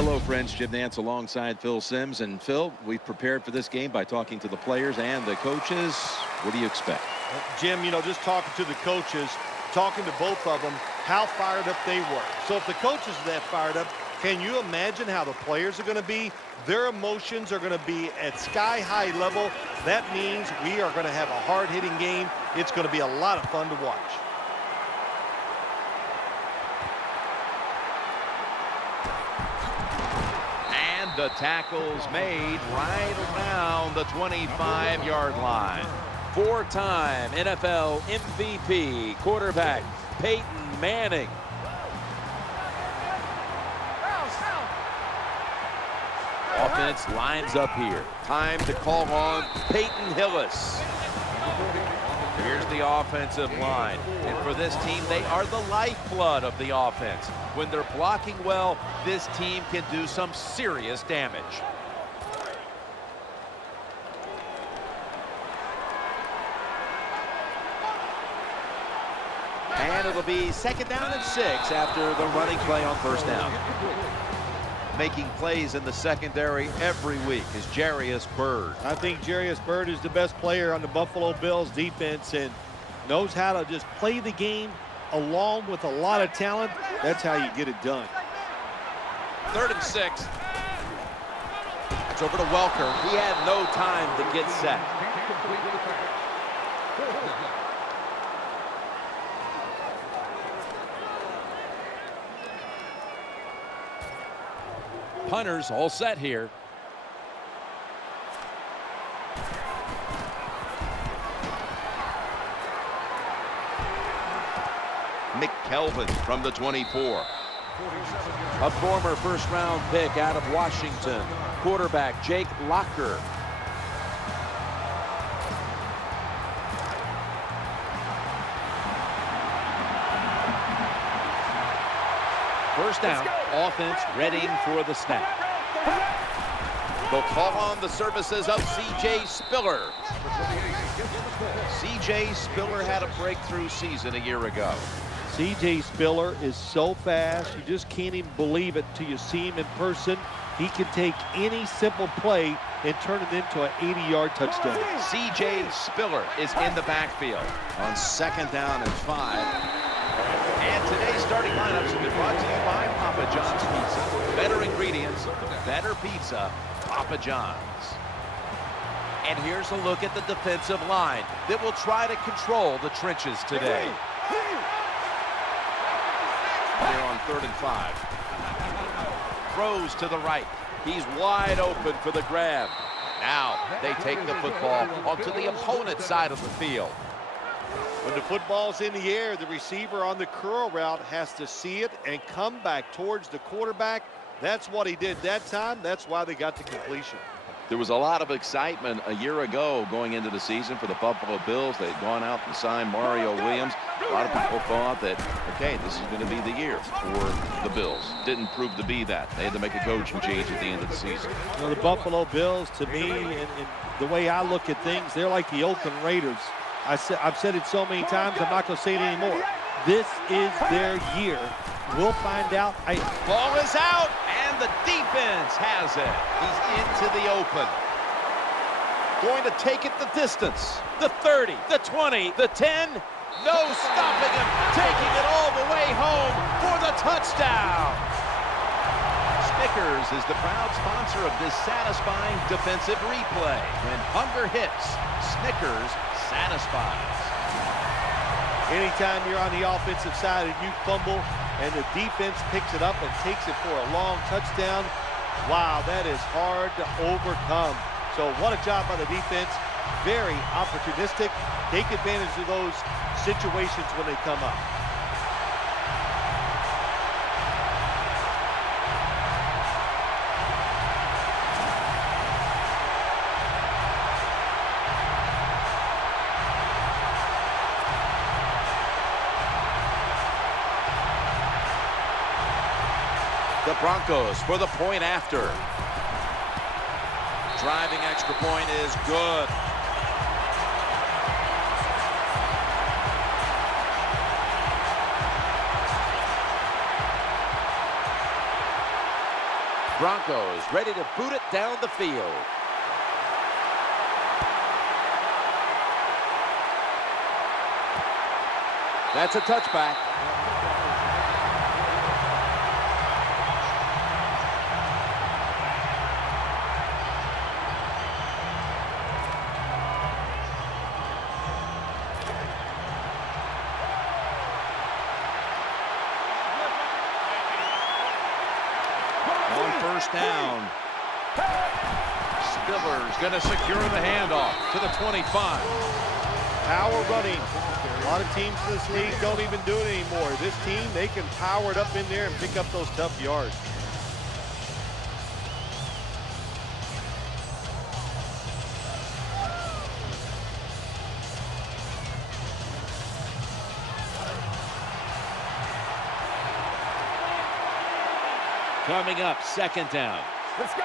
Hello, friends. Jim Nance alongside Phil Simms. And Phil, we've prepared for this game by talking to the players and the coaches. What do you expect? Jim, you know, just talking to the coaches, talking to both of them, how fired up they were. So if the coaches are that fired up, can you imagine how the players are going to be? Their emotions are going to be at sky-high level. That means we are going to have a hard-hitting game. It's going to be a lot of fun to watch. And the tackle's made right around the 25-yard line. Four-time NFL MVP quarterback Peyton Manning. Offense lines up here. Time to call on Peyton Hillis. Here's the offensive line. And for this team, they are the lifeblood of the offense. When they're blocking well, this team can do some serious damage. And it'll be 2nd down and 6 after the running play on 1st down. Making plays in the secondary every week is Jarius Byrd. I think Jarius Byrd is the best player on the Buffalo Bills defense and knows how to just play the game along with a lot of talent. That's how you get it done. 3rd and 6. It's over to Welker. He had no time to get set. Punters all set here. McKelvin from the 24. A former first-round pick out of Washington, quarterback Jake Locker. First down, offense readying for the snap. They'll call on the services of C.J. Spiller. C.J. Spiller had a breakthrough season a year ago. C.J. Spiller is so fast, you just can't even believe it till you see him in person. He can take any simple play and turn it into an 80-yard touchdown. C.J. Spiller is in the backfield. On 2nd down and 5. And today's starting lineups have been brought to you by Papa John's Pizza. Better ingredients, better pizza, Papa John's. And here's a look at the defensive line that will try to control the trenches today. Here on 3rd and 5. Throws to the right. He's wide open for the grab. Now they take the football onto the opponent's side of the field. When the football's in the air, the receiver on the curl route has to see it and come back towards the quarterback. That's what he did that time. That's why they got the completion. There was a lot of excitement a year ago going into the season for the Buffalo Bills. They'd gone out and signed Mario Williams. A lot of people thought that, okay, this is going to be the year for the Bills. Didn't prove to be that. They had to make a coaching change at the end of the season. You know, the Buffalo Bills, to me, and the way I look at things, they're like the Oakland Raiders. I've said it so many times, I'm not going to say it anymore. This is their year. We'll find out. Ball is out, and the defense has it. He's into the open. Going to take it the distance. The 30, the 20, the 10. No stopping him. Taking it all the way home for the touchdown. Snickers is the proud sponsor of this satisfying defensive replay. When hunger hits, Snickers satisfies. Anytime you're on the offensive side and you fumble and the defense picks it up and takes it for a long touchdown, wow, that is hard to overcome. So what a job by the defense. Very opportunistic. Take advantage of those situations when they come up. The Broncos for the point after. Driving extra point is good. Broncos ready to boot it down the field. That's a touchback. On first down. Stiller's going to secure the handoff to the 25. Power running. A lot of teams in this league don't even do it anymore. This team, they can power it up in there and pick up those tough yards. Coming up, second down. Let's go.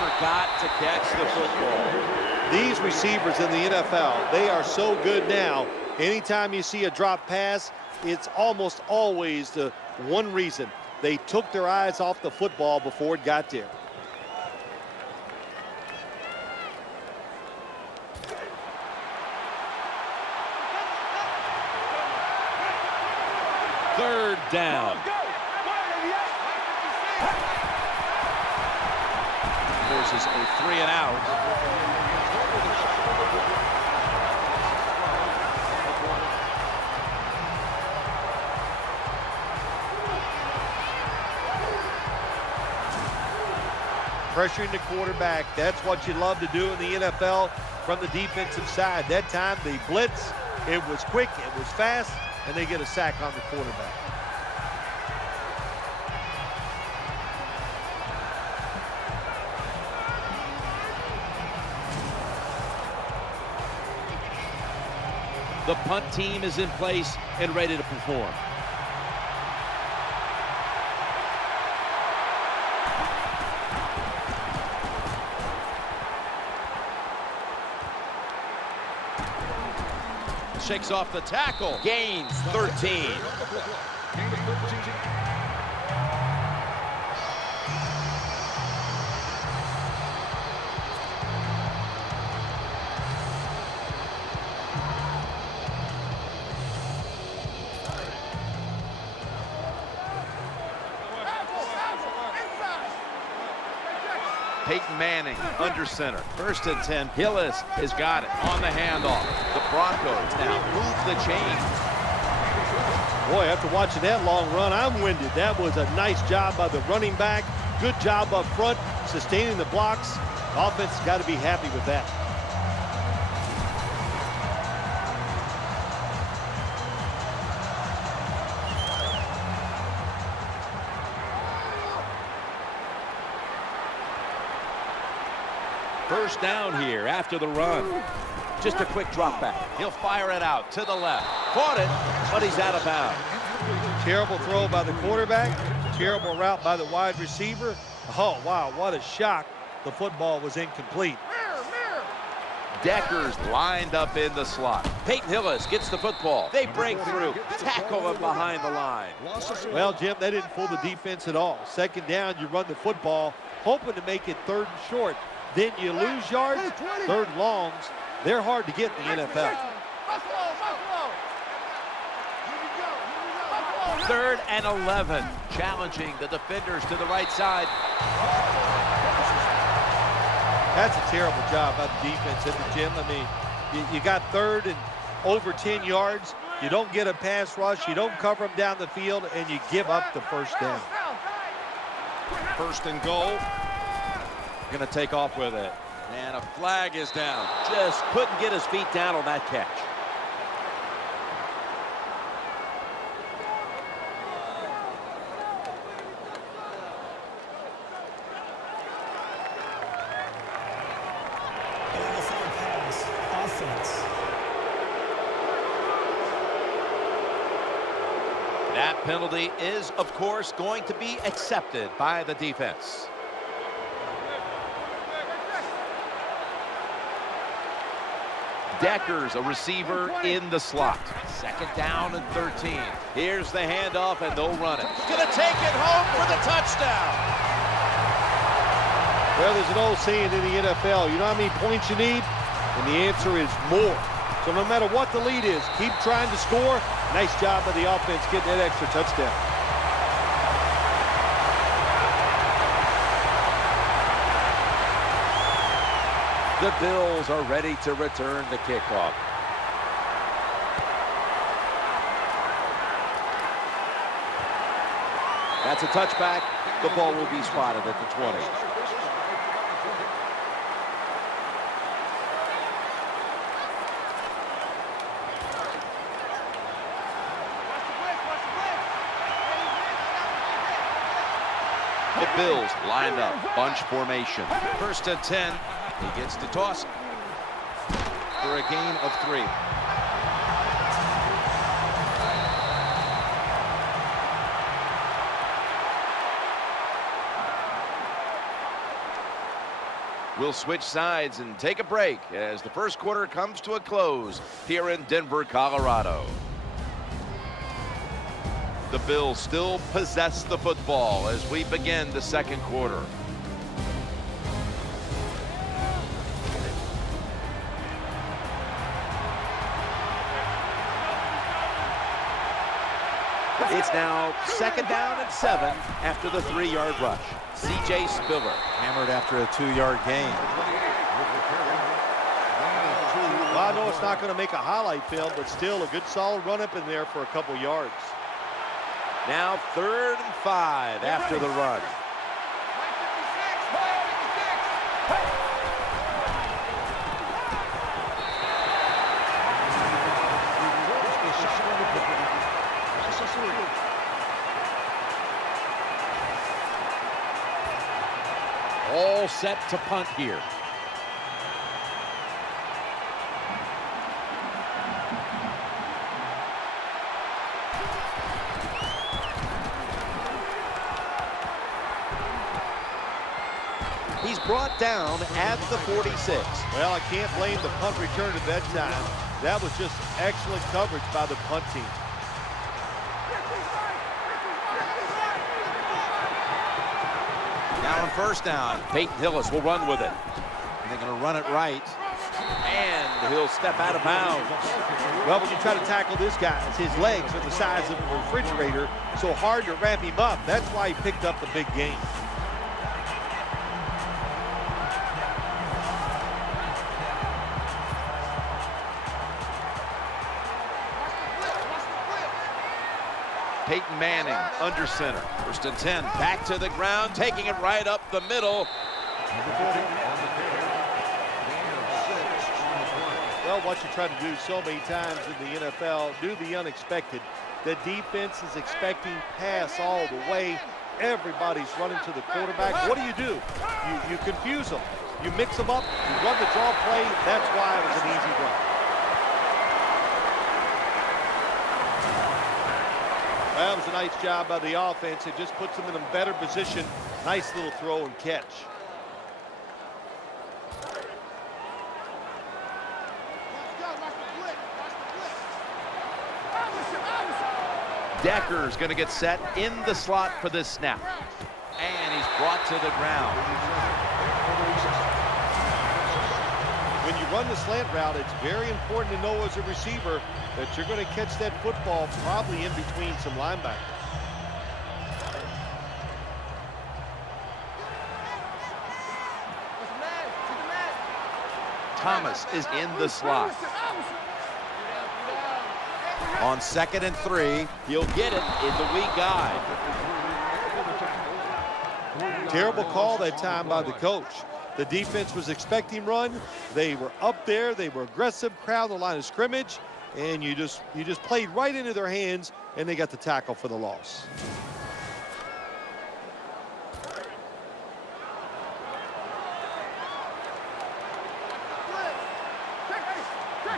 Forgot to catch the football. These receivers in the NFL, they are so good now. Anytime you see a drop pass, it's almost always the one reason. They took their eyes off the football before it got there. Third down. Forces a 3 and out. Pressuring the quarterback, that's what you love to do in the NFL from the defensive side. That time they blitz, it was quick, it was fast, and they get a sack on the quarterback. The punt team is in place and ready to perform. Shakes off the tackle. Gains 13. Peyton Manning under center. First and 10. Hillis has got it on the handoff. The Broncos now move the chains. Boy, after watching that long run, I'm winded. That was a nice job by the running back. Good job up front, sustaining the blocks. Offense has got to be happy with that. First down here after the run. Just a quick drop back. He'll fire it out to the left. Caught it, but he's out of bounds. Terrible throw by the quarterback. Terrible route by the wide receiver. Oh, wow, what a shock. The football was incomplete. Decker's lined up in the slot. Peyton Hillis gets the football. They break through. Tackle him behind the line. Well, Jim, they didn't fool the defense at all. Second down, you run the football, hoping to make it third and short. Then you lose yards, third longs. They're hard to get in the NFL. Third and 11. Challenging the defenders to the right side. That's a terrible job by the defense in the gym. I mean, you got third and over 10 yards. You don't get a pass rush. You don't cover them down the field, and you give up the first down. First and goal. Going to take off with it. And a flag is down. Just couldn't get his feet down on that catch. That penalty is, of course, going to be accepted by the defense. Deckers, a receiver in the slot. 2nd down and 13. Here's the handoff, and they'll run it. Gonna take it home for the touchdown. Well, there's an old saying in the NFL, you know how many points you need? And the answer is more. So no matter what the lead is, keep trying to score. Nice job by the offense getting that extra touchdown. The Bills are ready to return the kickoff. That's a touchback. The ball will be spotted at the 20. The Bills lined up, bunch formation. 1st and 10. He gets to toss for a gain of 3. We'll switch sides and take a break as the first quarter comes to a close here in Denver, Colorado. The Bills still possess the football as we begin the second quarter. It's now 2nd down and 7 after the 3-yard rush. C.J. Spiller hammered after a 2-yard gain. Well, I know it's not going to make a highlight film, but still a good solid run up in there for a couple yards. Now 3rd and 5 after the run. All set to punt here. He's brought down at the 46. Well, I can't blame the punt return at that time. That was just excellent coverage by the punt team. Now on 1st down, Peyton Hillis will run with it. And they're going to run it right. And he'll step out of bounds. Well, when you try to tackle this guy, his legs are the size of a refrigerator, so hard to wrap him up. That's why he picked up the big gain. Peyton Manning under center. 1st and 10, back to the ground, taking it right up the middle. Well, what you try to do so many times in the NFL, do the unexpected. The defense is expecting pass all the way. Everybody's running to the quarterback. What do? You confuse them. You mix them up. You run the draw play. That's why it was an easy run. That was a nice job by the offense. It just puts them in a better position. Nice little throw and catch. Decker's going to get set in the slot for this snap. And he's brought to the ground. When you run the slant route, it's very important to know as a receiver that you're going to catch that football probably in between some linebackers. Thomas is in the slot. On 2nd and 3, he'll get it in the weak guide. Terrible call that time by the coach. The defense was expecting run. They were up there. They were aggressive, crowd the line of scrimmage, and you just played right into their hands, and they got the tackle for the loss.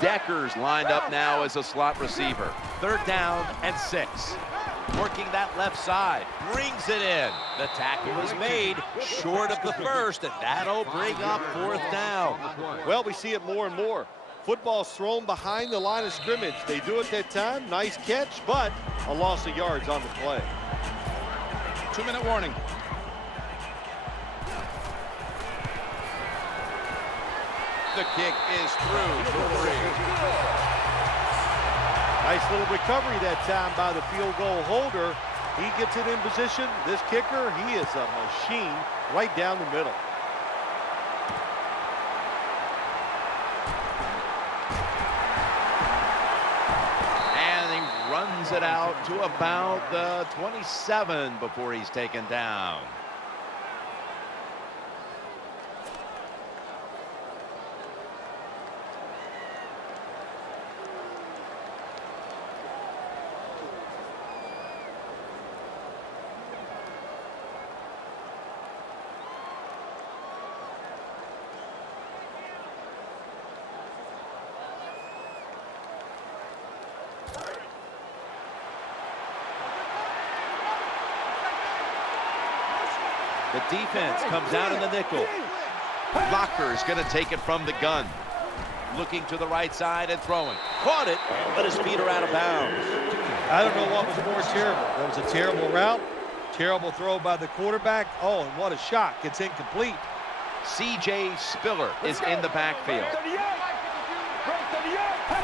Decker's lined up now as a slot receiver. 3rd down and 6. Working that left side, brings it in. The tackle is made short of the first, and that'll bring up 4th down. Well, we see it more and more. Football's thrown behind the line of scrimmage. They do it that time. Nice catch, but a loss of yards on the play. 2-minute warning. The kick is through for 3. Nice little recovery that time by the field goal holder. He gets it in position. This kicker, he is a machine right down the middle. Runs it out to about the 27 before he's taken down. The defense comes out in the nickel. Locker's going to take it from the gun. Looking to the right side and throwing. Caught it, but his feet are out of bounds. I don't know what was more terrible. That was a terrible route. Terrible throw by the quarterback. Oh, and what a shot. It's incomplete. C.J. Spiller is in the backfield.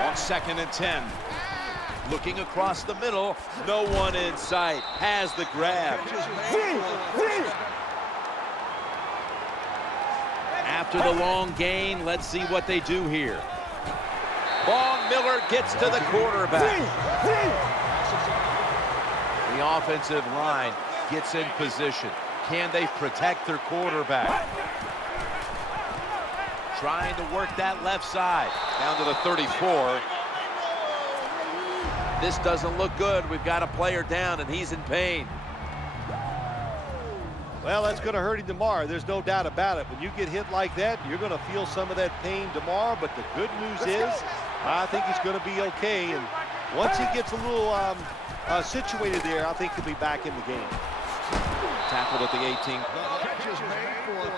On 2nd and 10. Looking across the middle. No one in sight. Has the grab. After the long gain, let's see what they do here. Vaughn Miller gets to the quarterback. The offensive line gets in position. Can they protect their quarterback? Trying to work that left side. Down to the 34. This doesn't look good. We've got a player down, and he's in pain. Well, that's going to hurt him tomorrow. There's no doubt about it. When you get hit like that, you're going to feel some of that pain tomorrow. But the good news is, I think he's going to be okay. And once he gets a little situated there, I think he'll be back in the game. Tackled at the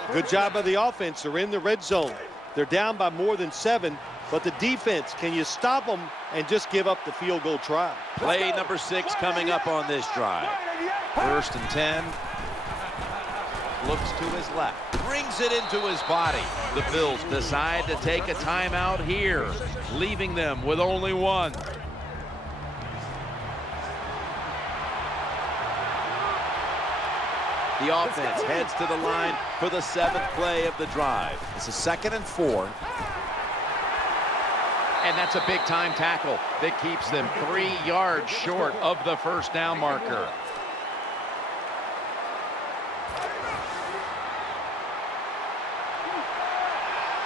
18. Good job by the offense. They're in the red zone. They're down by more than 7. But the defense, can you stop them and just give up the field goal try? Play number 6 coming up on this drive. 1st and 10. Looks to his left, brings it into his body. The Bills decide to take a timeout here, leaving them with only 1. The offense heads to the line for the 7th play of the drive. It's a 2nd and 4. And that's a big-time tackle that keeps them 3 yards short of the first down marker.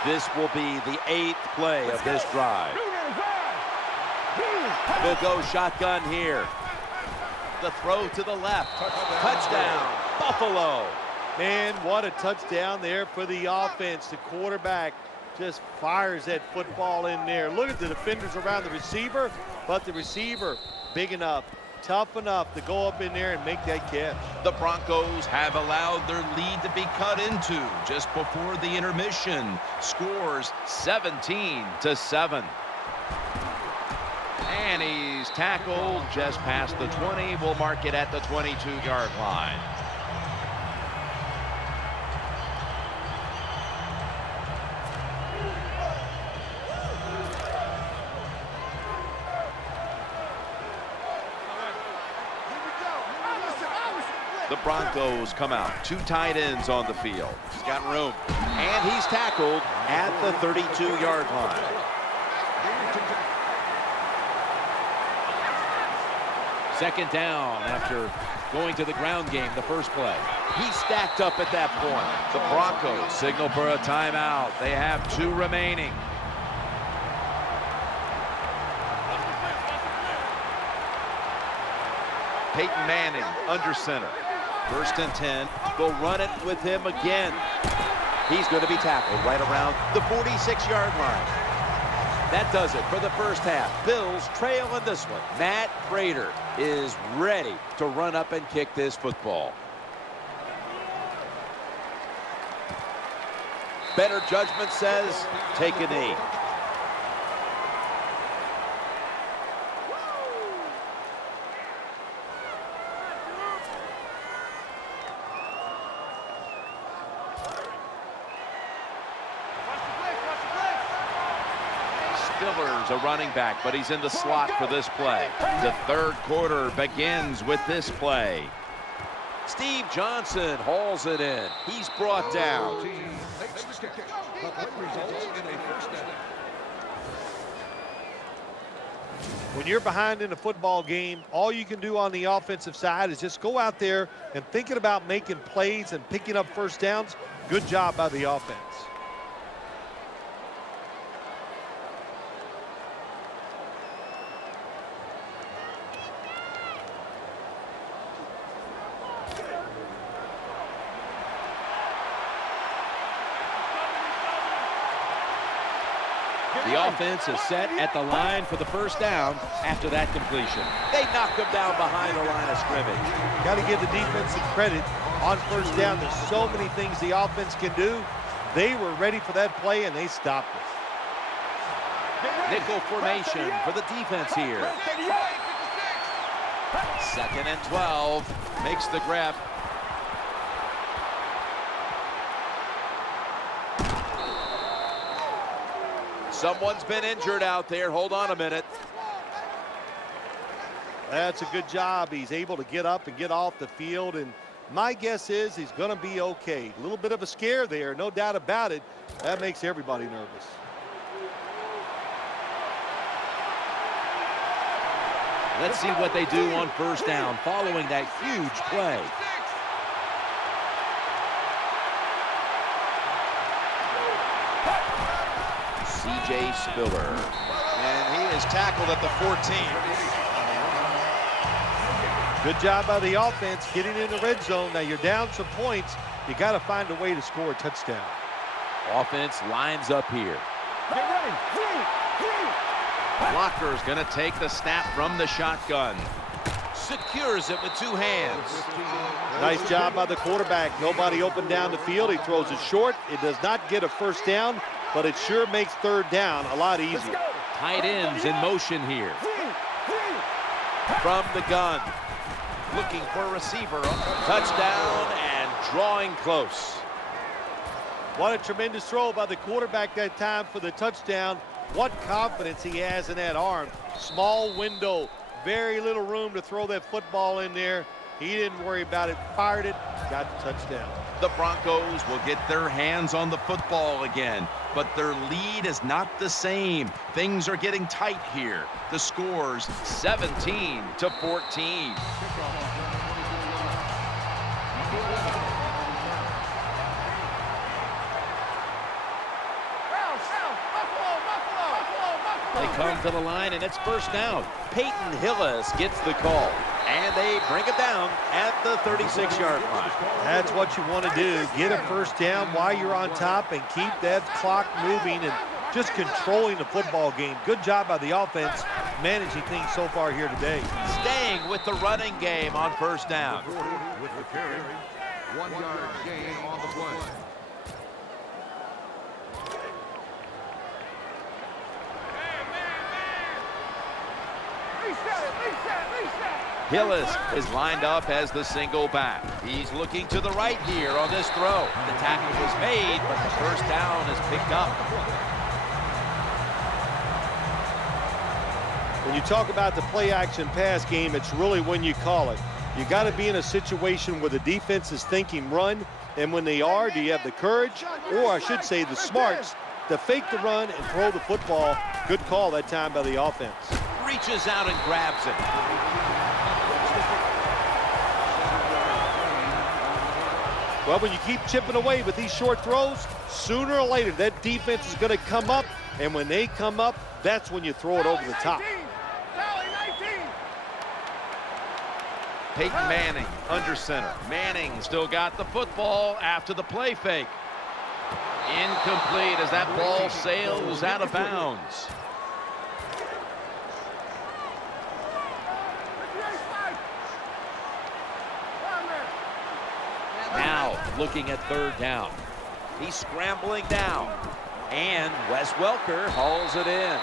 This will be the 8th play of this drive. They'll go shotgun here. The throw to the left. Touchdown, Buffalo. Man, what a touchdown there for the offense. The quarterback just fires that football in there. Look at the defenders around the receiver, but the receiver big enough, tough enough to go up in there and make that catch. The Broncos have allowed their lead to be cut into just before the intermission. Scores 17-7. And he's tackled just past the 20. We'll mark it at the 22-yard line. The Broncos come out. 2 tight ends on the field. He's got room. And he's tackled at the 32-yard line. Second down after going to the ground game the first play. He's stacked up at that point. The Broncos signal for a timeout. They have 2 remaining. Peyton Manning under center. 1st and 10. They'll run it with him again. He's going to be tackled right around the 46-yard line. That does it for the first half. Bills trail in this one. Matt Prater is ready to run up and kick this football. Better judgment says take a knee. Spiller's a running back, but he's in the slot for this play. The third quarter begins with this play. Steve Johnson hauls it in. He's brought down. When you're behind in a football game, all you can do on the offensive side is just go out there and thinking about making plays and picking up first downs. Good job by the offense. The offense is set at the line for the first down after that completion. They knock him down behind the line of scrimmage. Got to give the defense some credit on first down. There's so many things the offense can do. They were ready for that play, and they stopped it. Nickel formation for the defense here. 2nd and 12. Makes the grab. Someone's been injured out there. Hold on a minute. That's a good job. He's able to get up and get off the field, and my guess is he's going to be okay. A little bit of a scare there, no doubt about it. That makes everybody nervous. Let's see what they do on first down following that huge play. C.J. Spiller. And he is tackled at the 14. Good job by the offense getting in the red zone. Now you're down some points. You got to find a way to score a touchdown. Offense lines up here. Blocker's going to take the snap from the shotgun. Secures it with two hands. Nice job by the quarterback. Nobody open down the field. He throws it short. It does not get a first down, but it sure makes third down a lot easier. Tight ends in motion here. From the gun. Looking for a receiver. Touchdown and drawing close. What a tremendous throw by the quarterback that time for the touchdown. What confidence he has in that arm. Small window. Very little room to throw that football in there. He didn't worry about it. Fired it. Got the touchdown. The Broncos will get their hands on the football again, but their lead is not the same. Things are getting tight here. The score's 17-14. They come to the line, and it's first down. Peyton Hillis gets the call, and they bring it down at the 36-yard line. That's what you want to do. Get a first down while you're on top and keep that clock moving and just controlling the football game. Good job by the offense managing things so far here today. Staying with the running game on first down. With the carry, 1 yard gain on the play. Hillis is lined up as the single back. He's looking to the right here on this throw. The tackle was made, but the first down is picked up. When you talk about the play action pass game, it's really when you call it. You got to be in a situation where the defense is thinking run, and when they are, do you have the courage, or I should say the smarts, to fake the run and throw the football? Good call that time by the offense. Reaches out and grabs it. Well, when you keep chipping away with these short throws, sooner or later that defense is going to come up, and when they come up, that's when you throw it over the top. Peyton Manning under center. Manning still got the football after the play fake. Incomplete as that ball sails out of bounds. Now looking at third down. He's scrambling down. And Wes Welker hauls it in.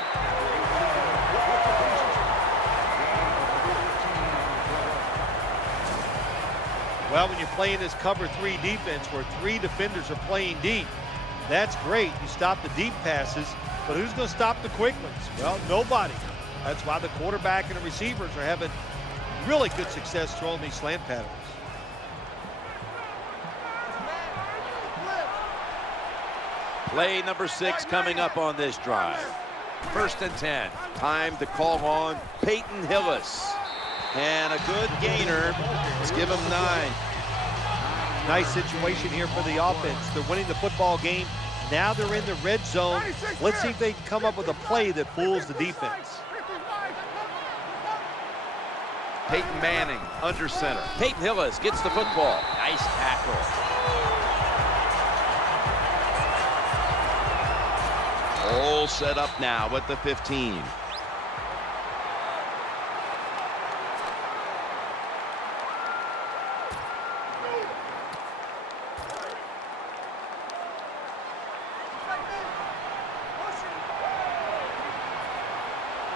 Well, when you're playing this cover 3 defense where 3 defenders are playing deep, that's great. You stop the deep passes, But who's going to stop the quick ones? Well, nobody. That's why the quarterback and the receivers are having really good success throwing these slant patterns. Play number 6 coming up on this drive. 1st and 10. Time to call on Peyton Hillis. And a good gainer. Let's give him 9. Nice situation here for the offense. They're winning the football game. Now they're in the red zone. Let's see if they can come up with a play that fools the defense. Peyton Manning under center. Peyton Hillis gets the football. Nice tackle. All set up now at the 15.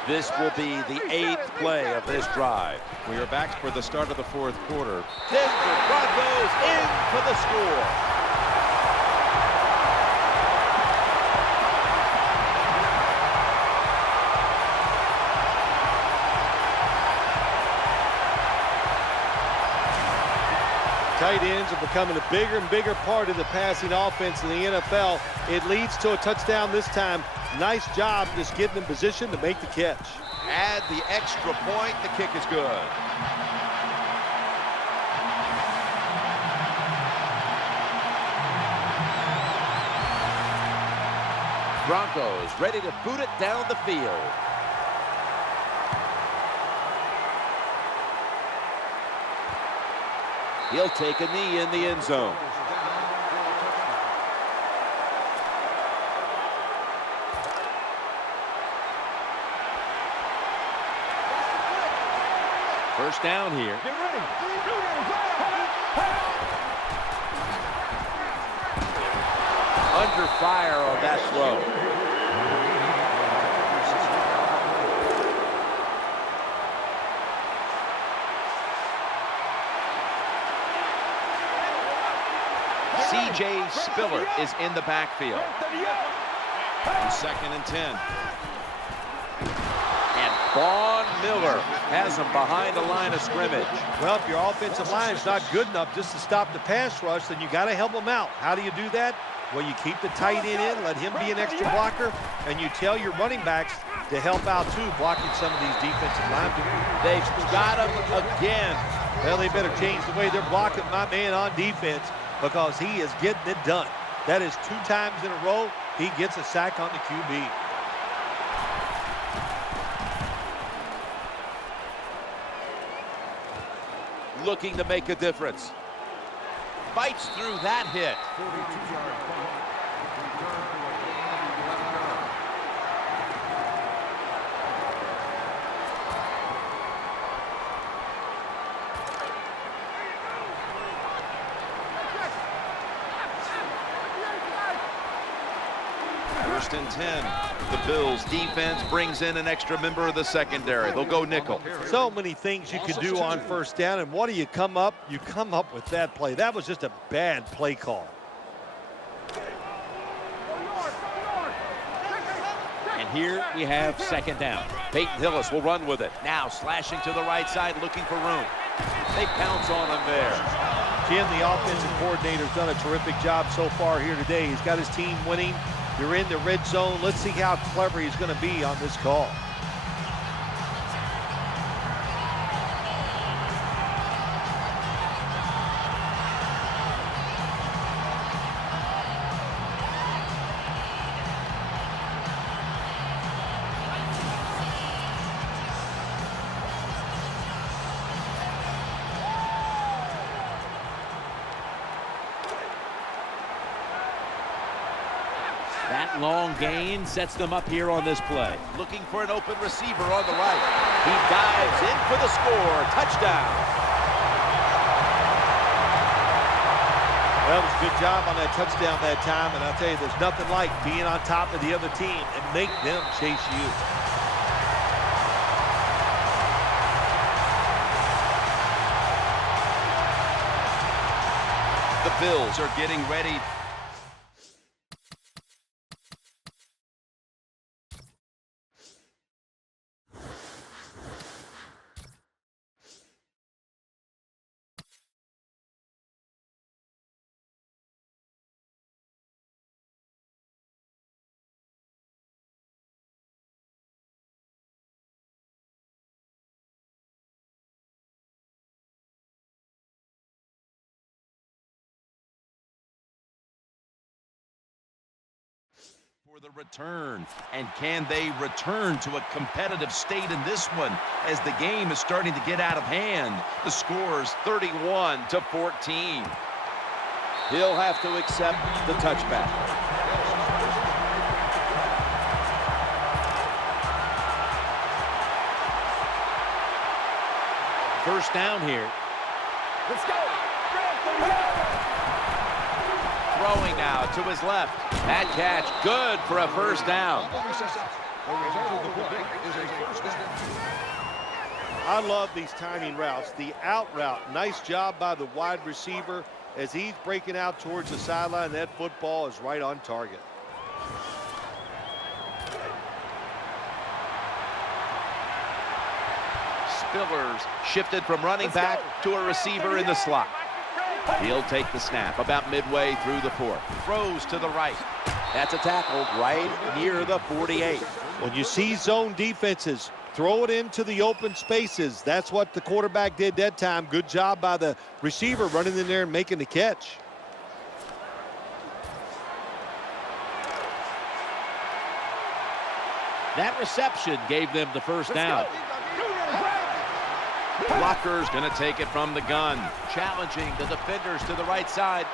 This will be the 8th play of this drive. We are back for the start of the 4th quarter. Denver Broncos in for the score. Tight ends are becoming a bigger and bigger part of the passing offense in the NFL. It leads to a touchdown this time. Nice job just getting in position to make the catch. Add the extra point. The kick is good. Broncos ready to boot it down the field. He'll take a knee in the end zone. First down here. Under fire on that throw. C.J. Spiller is in the backfield. 2nd and 10. And Vaughn Miller has him behind the line of scrimmage. Well, if your offensive line is not good enough just to stop the pass rush, then you got to help them out. How do you do that? Well, you keep the tight end in, let him be an extra blocker, and you tell your running backs to help out too, blocking some of these defensive linemen. They've got him again. Well, they better change the way they're blocking my man on defense, because he is getting it done. That is 2 times in a row he gets a sack on the QB. Looking to make a difference. Fights through that hit. 42-yard punt. Return to a gain of 11 yards. First and 10. The Bills defense brings in an extra member of the secondary. They'll go nickel. So many things you could do on first down, and what do you come up? You come up with that play. That was just a bad play call. And here we have 2nd down. Peyton Hillis will run with it. Now slashing to the right side, looking for room. They pounce on him there. Jim, the offensive coordinator, has done a terrific job so far here today. He's got his team winning. You're in the red zone. Let's see how clever he's going to be on this call. That long gain sets them up here on this play. Looking for an open receiver on the right. He dives in for the score. Touchdown. Well, it was a good job on that touchdown that time, and I'll tell you, there's nothing like being on top of the other team and make them chase you. The Bills are getting ready For the return, and can they return to a competitive state in this one as the game is starting to get out of hand? The score is 31-14. He'll have to accept the touchback. First down here. Let's go. Throwing now to his left. That catch good for a first down. I love these timing routes. The out route, nice job by the wide receiver as he's breaking out towards the sideline. That football is right on target. Spillers shifted from running back to a receiver in the slot. He'll take the snap about midway through the fourth. Throws to the right. That's a tackle right near the 48. When you see zone defenses, throw it into the open spaces. That's what the quarterback did that time. Good job by the receiver running in there and making the catch. That reception gave them the first down. Blocker's going to take it from the gun. Challenging the defenders to the right side.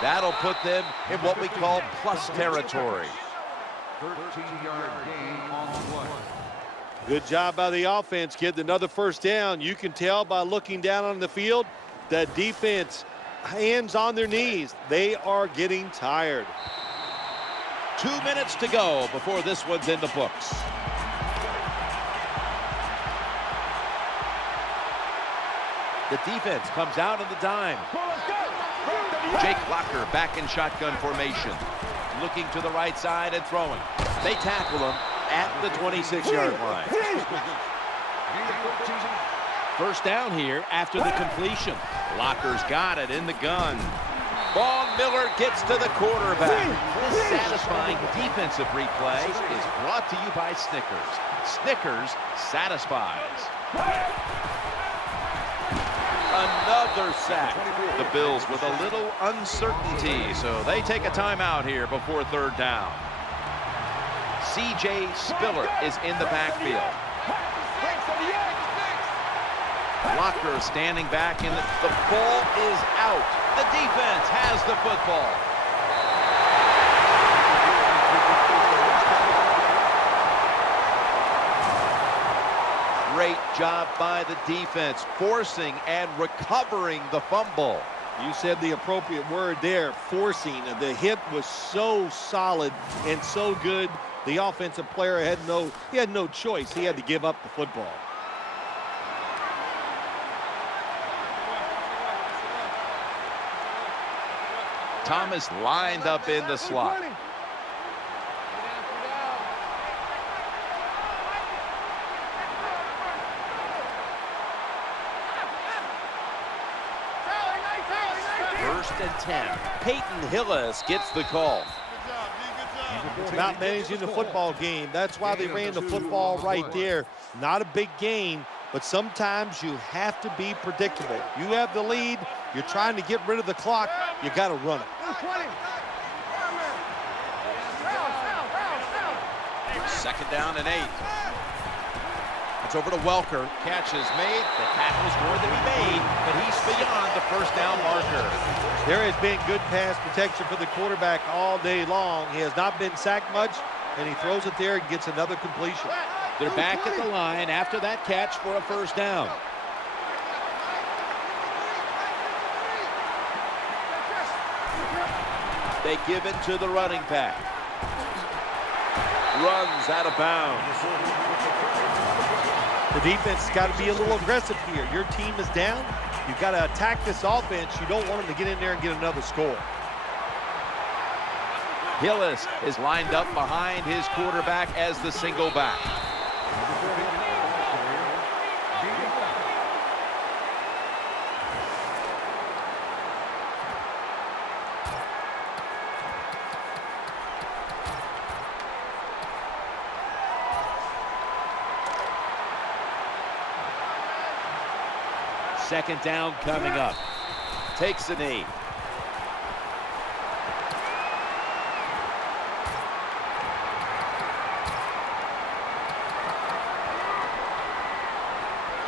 That'll put them in what we call plus territory. 13-yard gain on the play. Good job by the offense, getting another first down. You can tell by looking down on the field that defense, hands on their knees. They are getting tired. 2 minutes to go before this one's in the books. The defense comes out on the dime. Jake Locker back in shotgun formation. Looking to the right side and throwing. They tackle him at the 26-yard line. First down here after the completion. Locker's got it in the gun. Vaughn Miller gets to the quarterback. This satisfying defensive replay is brought to you by Snickers. Snickers satisfies. Another sack. The Bills with a little uncertainty, so they take a timeout here before third down. C.J. Spiller is in the backfield. Locker standing back in the ball is out. The defense has the football. Great job by the defense, forcing and recovering the fumble. You said the appropriate word there, forcing. The hit was so solid and so good. The offensive player had no choice. He had to give up the football. Thomas lined up in the slot. First and 10. Peyton Hillis gets the call. It's about managing the football game. That's why they ran the football right there. Not a big gain, but sometimes you have to be predictable. You have the lead. You're trying to get rid of the clock. You got to run it. Second down and 8. It's over to Welker. Catch is made. The tackle's going to be made, but he's beyond the first down marker. There has been good pass protection for the quarterback all day long. He has not been sacked much, and he throws it there and gets another completion. They're back at the line after that catch for a first down. They give it to the running back. Runs out of bounds. The defense has got to be a little aggressive here. Your team is down. You've got to attack this offense. You don't want them to get in there and get another score. Hillis is lined up behind his quarterback as the single back. Second down coming up. Takes the knee.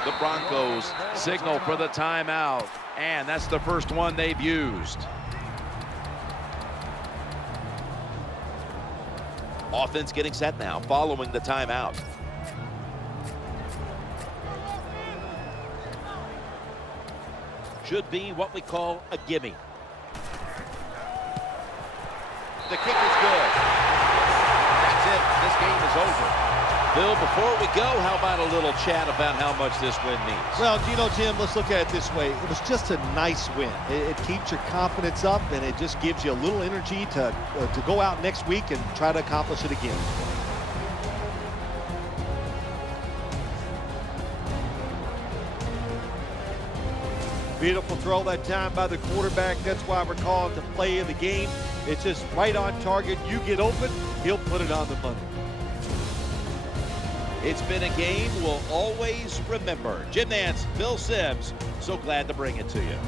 The Broncos signal for the timeout, and that's the first one they've used. Offense getting set now, following the timeout. Should be what we call a gimme. The kick is good. That's it. This game is over. Bill, before we go, how about a little chat about how much this win means? Well, Jim, let's look at it this way. It was just a nice win. It keeps your confidence up, and it just gives you a little energy to go out next week and try to accomplish it again. Beautiful throw that time by the quarterback. That's why we're calling it the play of the game. It's just right on target. You get open, he'll put it on the money. It's been a game we'll always remember. Jim Nance, Phil Simms, so glad to bring it to you.